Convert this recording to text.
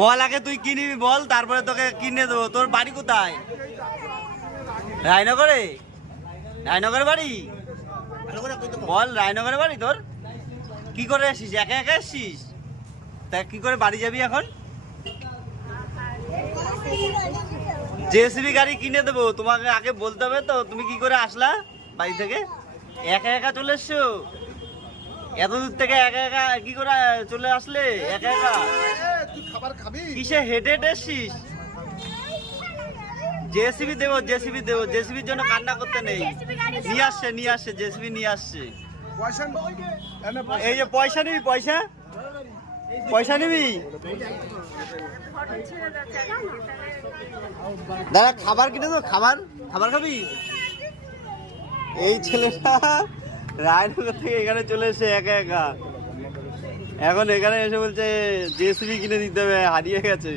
বল আগে তুই কি নিবি বল, তারপরে তোকে কিনে দেবো। তোর বাড়ি কোথায়? রায়নগরে? রায়নগরের বাড়ি? বল রায়নগরের বাড়ি তোর? কি করে আসিস? একা একা আসিস? তা কি করে বাড়ি যাবি এখন? জেসিবি গাড়ি কিনে দেবো, তোমাকে আগে বলতে হবে তো। তুমি কি করে আসলা বাড়ি থেকে? একা একা চলে এসছো? এত দূর থেকে একা একা কি করে চলে আসলে একা একা? তুই খাবার খাবি? কিসে হেঁটে হেঁটে এসছিস? জেসিবি দেবো, জেসিবি দেবো। জেসিবির জন্য কান্না করতে নেই। নিয়ে আসছে, নিয়ে আসছে, জেসিবি নিয়ে আসছে। পয়সা এই যে পয়সা নিবি, পয়সা পয়সা নিবি? দাদা খাবার কিনে দেবো, খাবার খাবার খাবি? এই ছেলেটা রায়নগর থেকে এখানে চলে এসে একা একা, এখন এখানে এসে বলছে জেসিবি কিনে দিতে হবে, হারিয়ে গেছে।